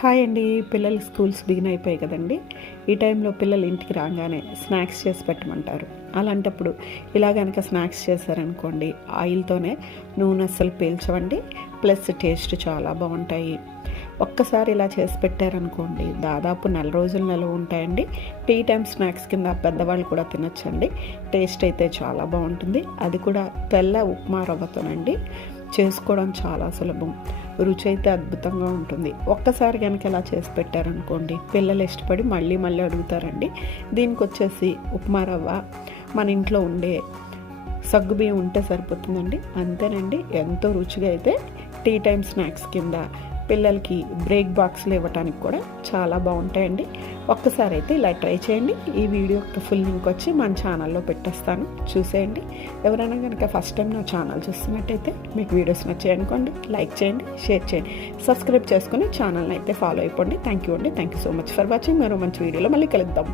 Hi అండి. పిల్లల schools begin అయిపోయాయి కదండి. ఈ టైంలో పిల్లలు ఇంటికి రాగానే స్నాక్స్ చేసి పెట్టమంటారు. అలాంటప్పుడు ఇలా కనుక స్నాక్స్ చేశారనుకోండి, ఆయిల్తోనే నూనె అస్సలు పీల్చవండి, ప్లస్ టేస్ట్ చాలా బాగుంటాయి. ఒక్కసారి ఇలా చేసి పెట్టారనుకోండి, దాదాపు నెల రోజులు నిలవ ఉంటాయండి. టీ టైమ్ స్నాక్స్ కింద పెద్దవాళ్ళు కూడా తినొచ్చండి. టేస్ట్ అయితే చాలా బాగుంటుంది. అది కూడా తెల్ల ఉప్మా రవ్వతోనండి. చేసుకోవడం చాలా సులభం, రుచి అయితే అద్భుతంగా ఉంటుంది. ఒక్కసారి కనుక ఇలా చేసి పెట్టారనుకోండి, పిల్లలు ఇష్టపడి మళ్ళీ మళ్ళీ అడుగుతారండి. దీనికి వచ్చేసి ఉప్మా రవ్వ, మన ఇంట్లో ఉండే సగ్గుబియ్యం ఉంటే సరిపోతుందండి. అంతేనండి, ఎంతో రుచిగా అయితే టీ టైమ్ స్నాక్స్ కింద పిల్లలకి బ్రేక్ బాక్స్లు ఇవ్వడానికి కూడా చాలా బాగుంటాయండి. ఒక్కసారి అయితే ఇలా ట్రై చేయండి. ఈ వీడియో యొక్క ఫుల్ లింక్ వచ్చి మన ఛానల్లో పెట్టేస్తాను, చూసేయండి. ఎవరైనా కనుక ఫస్ట్ టైం నా ఛానల్ చూస్తున్నట్టయితే మీకు వీడియోస్ నచ్చాయనుకోండి, లైక్ చేయండి, షేర్ చేయండి, సబ్స్క్రైబ్ చేసుకుని ఛానల్ని అయితే ఫాలో అయిపోండి. థ్యాంక్ యూ అండి. Thank you so much for watching. మరో మంచి వీడియోలో మళ్ళీ కలుద్దాం.